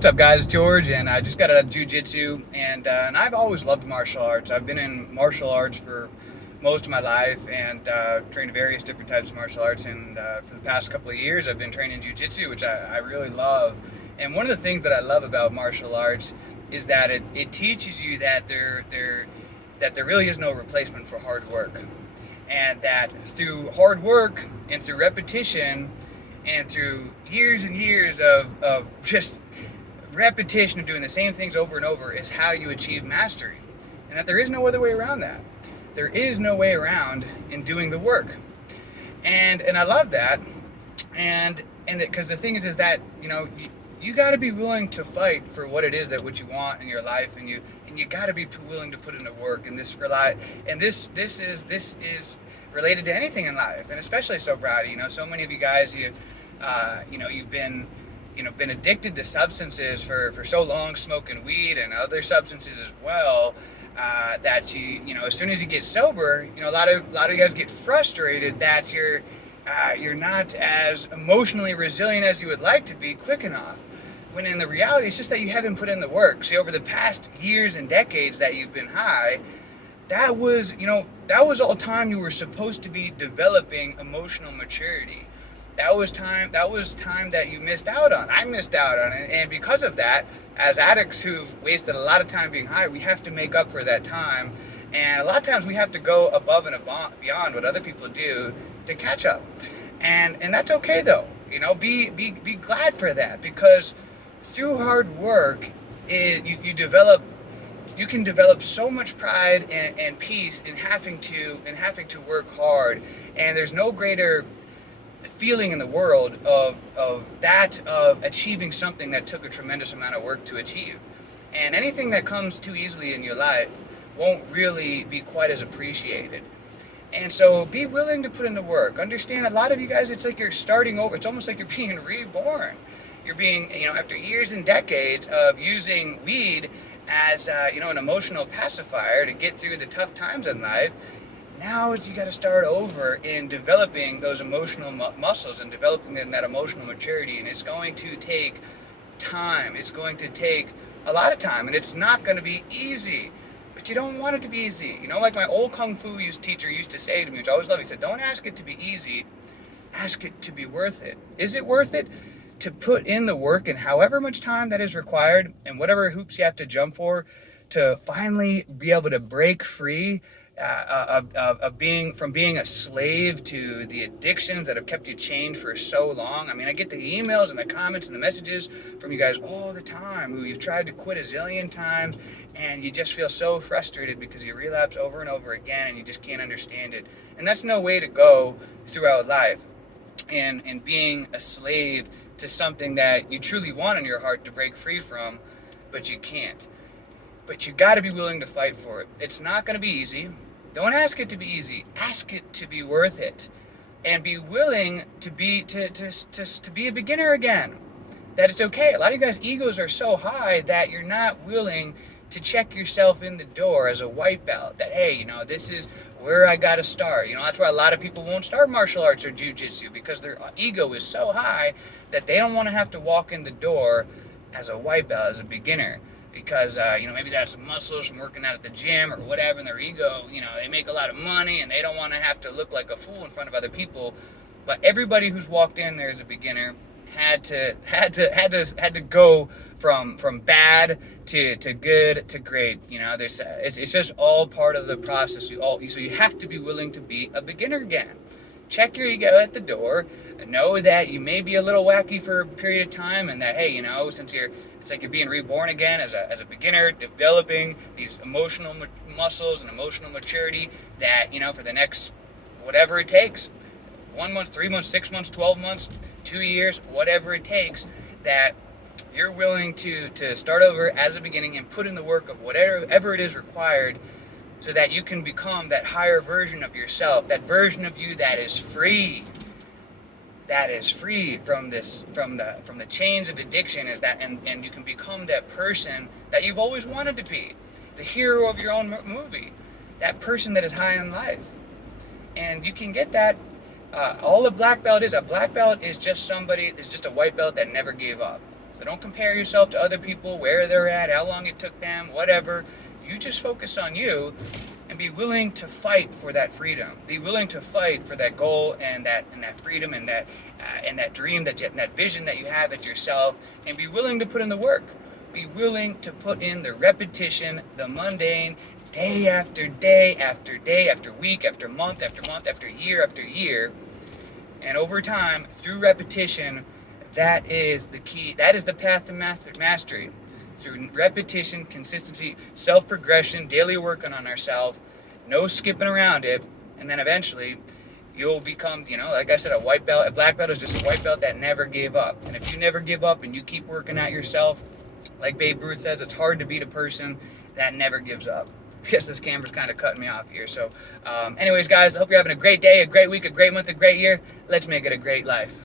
What's up, guys? George, and I just got out of jiu-jitsu, and I've always loved martial arts. I've been in martial arts for most of my life, and trained various different types of martial arts. And for the past couple of years, I've been training jiu-jitsu, which I really love. And one of the things that I love about martial arts is that it teaches you that there really is no replacement for hard work, and that through hard work and through repetition and through years and years of just repetition of doing the same things over and over is how you achieve mastery, and that there is no other way around that. There is no way around in doing the work, and I love that, and because the thing is that you got to be willing to fight for what it is that what you want in your life, and you got to be willing to put in the work, and this is related to anything in life, and especially sobriety. So many of you guys, you've been addicted to substances for so long, smoking weed and other substances as well, that as soon as you get sober, a lot of you guys get frustrated that you're not as emotionally resilient as you would like to be quick enough. When in the reality, it's just that you haven't put in the work. See, over the past years and decades that you've been high, that was all time you were supposed to be developing emotional maturity. That was time that you missed out on. I missed out on it. And because of that, as addicts who've wasted a lot of time being high, we have to make up for that time. And a lot of times we have to go above and beyond what other people do to catch up. And that's okay though. Be glad for that, because through hard work, you can develop so much pride and peace in having to work hard. And there's no greater feeling in the world of achieving something that took a tremendous amount of work to achieve. And anything that comes too easily in your life won't really be quite as appreciated. And so be willing to put in the work. Understand, a lot of you guys, it's like you're starting over. It's almost like you're being reborn. You're being, after years and decades of using weed as an emotional pacifier to get through the tough times in life. Now you got to start over in developing those emotional muscles and developing that emotional maturity, and it's going to take time. It's going to take a lot of time, and it's not going to be easy. But you don't want it to be easy. Like my old kung fu teacher used to say to me, which I always love. He said, "Don't ask it to be easy. Ask it to be worth it." Is it worth it to put in the work and however much time that is required, and whatever hoops you have to jump for, to finally be able to break free of being a slave to the addictions that have kept you chained for so long? I mean, I get the emails and the comments and the messages from you guys all the time who you've tried to quit a zillion times, and you just feel so frustrated because you relapse over and over again and you just can't understand it. And that's no way to go throughout life, and being a slave to something that you truly want in your heart to break free from, but you can't. But you got to be willing to fight for it. It's not going to be easy. Don't ask it to be easy. Ask it to be worth it, and be willing to be a beginner again. That it's okay. A lot of you guys' egos are so high that you're not willing to check yourself in the door as a white belt. That, hey, this is where I got to start. That's why a lot of people won't start martial arts or jiu-jitsu, because their ego is so high that they don't want to have to walk in the door as a white belt, as a beginner. Because, maybe they have some muscles from working out at the gym or whatever, and their ego, they make a lot of money, and they don't want to have to look like a fool in front of other people. But everybody who's walked in there as a beginner had to go from bad to good to great. It's just all part of the process. So you have to be willing to be a beginner again. Check your ego at the door. Know that you may be a little wacky for a period of time, and that, hey, since it's like you're being reborn again as a beginner, developing these emotional muscles and emotional maturity that, for the next whatever it takes, 1 month, 3 months, 6 months, 12 months, 2 years, whatever it takes, that you're willing to start over as a beginning and put in the work of whatever it is required, so that you can become that higher version of yourself, that version of you that is free. That is free from the chains of addiction, and you can become that person that you've always wanted to be, the hero of your own movie, that person that is high in life. And you can get that. All a black belt is just somebody. It's just a white belt that never gave up. So don't compare yourself to other people, where they're at, how long it took them, whatever. You just focus on you and be willing to fight for that freedom. Be willing to fight for that goal and that freedom and that dream, that vision that you have at yourself, and be willing to put in the work. Be willing to put in the repetition, the mundane, day after day after day after week after month after year. And over time, through repetition, that is the key. That is the path to mastery. Through repetition, consistency, self-progression, daily working on ourselves, no skipping around it, and then eventually you'll become, like I said, a white belt. A black belt is just a white belt that never gave up. And if you never give up and you keep working at yourself, like Babe Ruth says, it's hard to beat a person that never gives up. I guess this camera's kind of cutting me off here. So anyways, guys, I hope you're having a great day, a great week, a great month, a great year. Let's make it a great life.